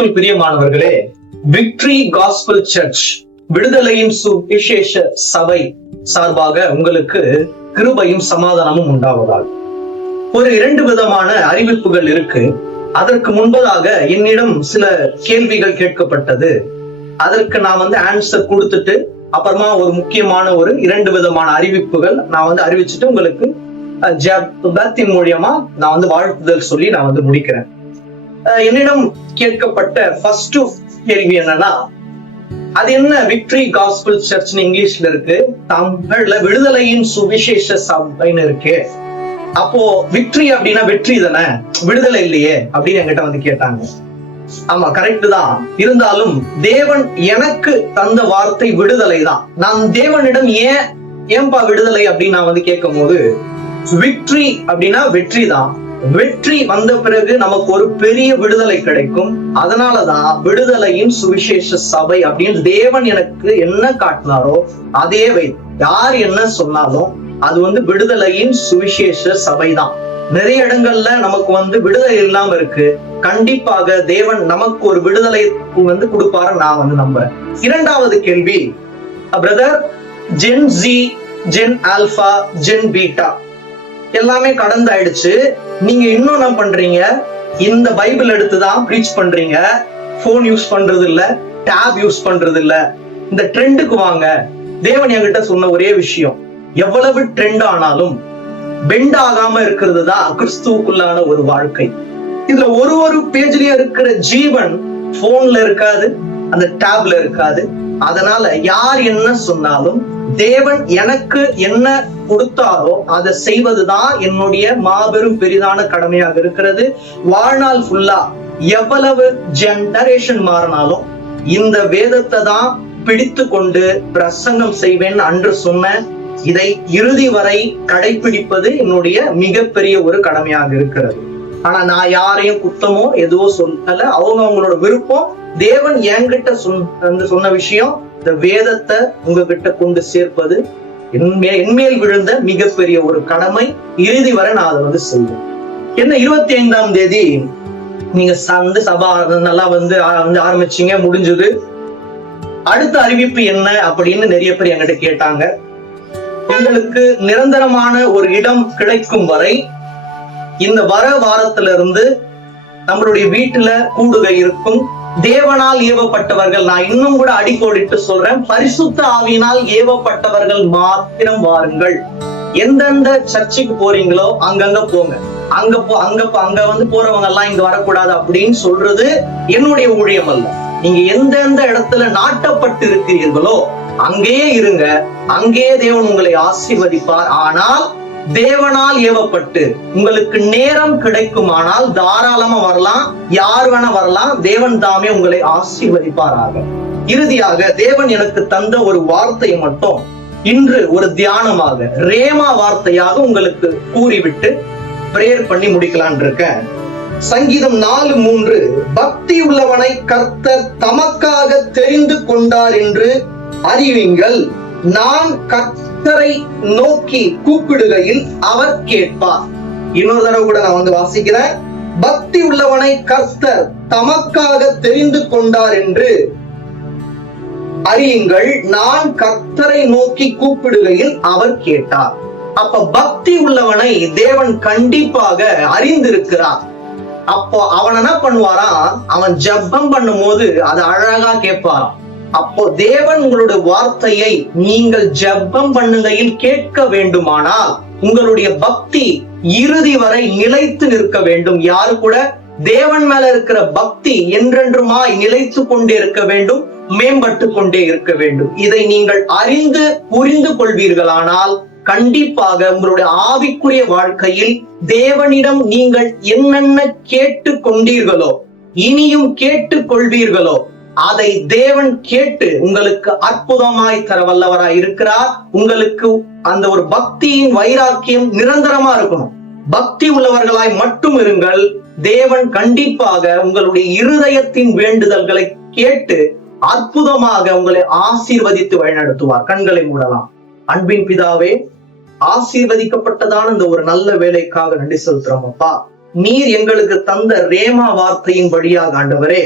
பிரியமானவர்களே, victory gospel search விடுதலையின் சுவிசேஷ சபை சார்பாக உங்களுக்கு கிருபையும் சமாதானமும் உண்டாவதால் ஒரு 2 விதமான அறிவிப்புகள் இருக்கு. அதற்கு முன்பதாக என்னிடம் சில கேள்விகள் கேட்கப்பட்டது. அதற்கு நான் ஆன்சர் கொடுத்துட்டு அப்புறமா ஒரு முக்கியமான ஒரு 2 விதமான அறிவிப்புகள் நான் அறிவிச்சுட்டு உங்களுக்கு ஜெபத்தின் மூலியமா நான் வாழ்த்துதல் சொல்லி நான் முடிக்கிறேன். என்னிடம் கேட்கப்பட்ட ஃபர்ஸ்ட் கேள்வி என்னன்னா, அது என்ன விக்டரி காஸ்பல் சர்ச் இங்கிலீஷ்ல இருக்கு, தமிழ்ல விடுதலையின் சுவிசேஷ சபைன்னு இருக்கு. அப்போ விக்டரி அப்படின்னா வெற்றி தானே, விடுதலை இல்லையே அப்படின்னு என்கிட்ட கேட்டாங்க. ஆமா, கரெக்ட் தான். இருந்தாலும் தேவன் எனக்கு தந்த வார்த்தை விடுதலை தான். நான் தேவனிடம் ஏன்பா விடுதலை அப்படின்னு நான் கேட்கும் போது, விக்டரி அப்படின்னா வெற்றி தான். வெற்றி வந்த பிறகு நமக்கு ஒரு பெரிய விடுதலை கிடைக்கும். அதனாலதான் விடுதலையின் சுவிசேஷ சபை அப்படின்னு தேவன் எனக்கு என்ன காட்டினாரோ அதே யார் என்ன சொன்னாலும் அது விடுதலையின் சுவிசேஷ சபை தான். நிறைய இடங்கள்ல நமக்கு விடுதலை இல்லாம இருக்கு. கண்டிப்பாக தேவன் நமக்கு ஒரு விடுதலை கொடுப்பாரு நான் நம்புறேன். 2வது கேள்வி, brother, Gen Z, Gen Alpha, Gen Beta எல்லாமே கடந்தாயிடுச்சு. நீங்க இன்னும் என்ன பண்றீங்க? இந்த பைபிள் எடுத்துதான் ப்ரீச் பண்றீங்க. போன் யூஸ் பண்றது இல்ல, டேப் யூஸ் பண்றது இல்ல. இந்த ட்ரெண்டுக்கு வாங்க. தேவன் என்கிட்ட சொன்ன ஒரே விஷயம், எவ்வளவு ட்ரெண்ட் ஆனாலும் பெண்ட் ஆகாம இருக்கிறது தான் கிறிஸ்துவுக்குள்ளான ஒரு வாழ்க்கை. இதுல ஒரு பேஜ்லயும் இருக்கிற ஜீவன் போன்ல இருக்காது, அந்த டேப்ல இருக்காது. அதனால யார் என்ன சொன்னாலும் தேவன் எனக்கு என்ன கொடுத்தாரோ அதை செய்வதுதான் என்னுடைய மாபெரும் பெரிதான கடமையாக இருக்கிறது. வாழ்நாள் ஃபுல்லா எவ்வளவு ஜெனரேஷன் மாறினாலும் இந்த வேதத்தை தான் பிடித்து கொண்டு பிரசங்கம் செய்வேன் அன்று சொன்ன இதை இறுதி வரை கடைபிடிப்பது என்னுடைய மிகப்பெரிய ஒரு கடமையாக இருக்கிறது. ஆனா நான் யாரையும் குத்தமோ எதுவோ சொல்லல. அவங்களோட விருப்பம். தேவன் என்கிட்ட சொன்ன விஷயம், இந்த வேதத்தை உங்ககிட்ட கொண்டு சேர்ப்பது என்மேல் விழுந்த மிகப்பெரிய ஒரு கடமை. இறுதி வரை நான் அதை செய்வேன். என்ன 25ஆம் தேதி நீங்க சபா நல்லா ஆரம்பிச்சீங்க, முடிஞ்சது. அடுத்த அறிவிப்பு என்ன அப்படின்னு நிறைய பேர் என்கிட்ட கேட்டாங்க. உங்களுக்கு நிரந்தரமான ஒரு இடம் கிடைக்கும் வரை இந்த வாரத்திலிருந்து நம்மளுடைய வீட்டுல கூடுகை இருக்கும். தேவனால் ஏவப்பட்டவர்கள், நான் இன்னும் கூட அடிக்கோடிட்டு சொல்றேன், பரிசுத்த ஆவியினால் ஏவப்பட்டவர்கள் மாத்திரம் வாருங்கள். எந்தெந்த சர்ச்சுக்கு போறீங்களோ அங்கங்க போங்க. அங்க போறவங்க எல்லாம் இங்க வரக்கூடாது அப்படின்னு சொல்றது என்னுடைய ஊழியம் அல்ல. நீங்க எந்தெந்த இடத்துல நாட்டப்பட்டு இருக்கிறீர்களோ அங்கேயே இருங்க. அங்கேயே தேவன் உங்களை ஆசீர்வதிப்பார். ஆனால் தேவனால் ஏவப்பட்டு உங்களுக்கு நேரம் கிடைக்குமானால் தாராளமா வரலாம், யார் வேணா வரலாம். தேவன் தாமே உங்களை ஆசீர்வதிப்பாராக. இறுதியாக தேவன் எனக்கு தந்த ஒரு வார்த்தையை மட்டும் இன்று ஒரு தியானமாக ரேமா வார்த்தையாக உங்களுக்கு கூறிவிட்டு பிரேயர் பண்ணி முடிக்கலான் இருக்கேன். சங்கீதம் 4:3, பக்தி உள்ளவனை கர்த்தர் தமக்காக தெரிந்து கொண்டார் என்று அறிவீங்கள். நான் கர்த்தரை நோக்கி கூப்பிடுகையில் அவர் கேட்பார். இன்னொரு தடவை கூட நான் வாசிக்கிறேன். பக்தி உள்ளவனை கர்த்தர் தமக்காக தெரிந்து கொண்டார் என்று அறியுங்கள். நான் கர்த்தரை நோக்கி கூப்பிடுகையில் அவர் கேட்டார். அப்ப பக்தி உள்ளவனை தேவன் கண்டிப்பாக அறிந்திருக்கிறார். அப்போ அவன் என்ன பண்ணுவாரா, அவன் ஜெபம் பண்ணும் போது அதை அழகா கேட்பாராம். அப்போ தேவன் உங்களுடைய வார்த்தையை நீங்கள் ஜெபம் பண்ணுகையில் கேட்க வேண்டுமானால் உங்களுடைய பக்தி இறுதி வரை நிலைத்து நிற்க வேண்டும். யாரு கூட தேவன் மேல இருக்கிற பக்தி என்றென்றுமாய் நிலைத்து கொண்டே இருக்க வேண்டும், மேம்பட்டு கொண்டே இருக்க வேண்டும். இதை நீங்கள் அறிந்து புரிந்து கொள்வீர்களானால் கண்டிப்பாக உங்களுடைய ஆவிக்குரிய வாழ்க்கையில் தேவனிடம் நீங்கள் என்னென்ன கேட்டு கொண்டீர்களோ இனியும் கேட்டுக் கொள்வீர்களோ அதை தேவன் கேட்டு உங்களுக்கு அற்புதமாய் தர வல்லவராய் இருக்கிறார். உங்களுக்கு அந்த ஒரு பக்தியின் வைராக்கியம் நிரந்தரமா இருக்கணும். பக்தி உள்ளவர்களாய் மட்டும் இருங்கள். தேவன் கண்டிப்பாக உங்களுடைய இருதயத்தின் வேண்டுதல்களை கேட்டு அற்புதமாக உங்களை ஆசீர்வதித்து வழிநடத்துவார். கண்களை மூடலாம். அன்பின் பிதாவே, ஆசீர்வதிக்கப்பட்டதான இந்த ஒரு நல்ல வேலைக்காக நன்றி செலுத்துறோம் அப்பா. நீர் எங்களுக்கு தந்த ரேமா வார்த்தையின் வழியாக ஆண்டவரே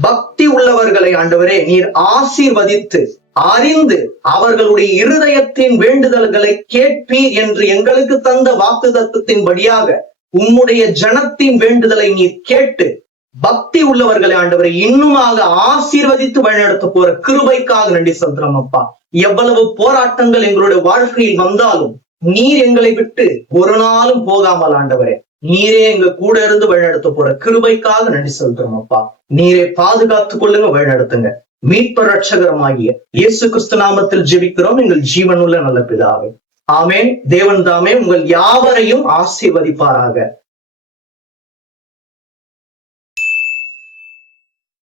பக்தி உள்ளவர்களை ஆண்டவரே நீர் ஆசீர்வதித்து அறிந்து அவர்களுடைய இருதயத்தின் வேண்டுதல்களை கேட்பீர் என்று எங்களுக்கு தந்த வாக்குத்தத்தத்தின்படியாக உம்முடைய ஜனத்தின் வேண்டுதலை நீர் கேட்டு பக்தி உள்ளவர்களை ஆண்டவரை இன்னுமாக ஆசீர்வதித்து வழிநடத்த போற கிருபைக்காக நன்றி செலுத்துறோம் அப்பா. எவ்வளவு போராட்டங்கள் எங்களுடைய வாழ்க்கையில் வந்தாலும் நீர் எங்களை விட்டு ஒரு நாளும் போகாமல் ஆண்டவரே நீரே எங்க கூட இருந்து வழிநடத்த போற கிருபைக்காக நன்றி செலுத்துறோம் அப்பா. நீரே பாதுகாத்துக் கொள்ளுங்க, வழிநடத்துங்க. மீட்பர் ரட்சகரமாகிய இயேசு கிறிஸ்து நாமத்தில் ஜெபிக்கிறோம் எங்கள் ஜீவனுள்ள நல்ல பிதாவே. ஆமேன். தேவன் தாமே உங்கள் யாவரையும் ஆசீர்வதிப்பாராக.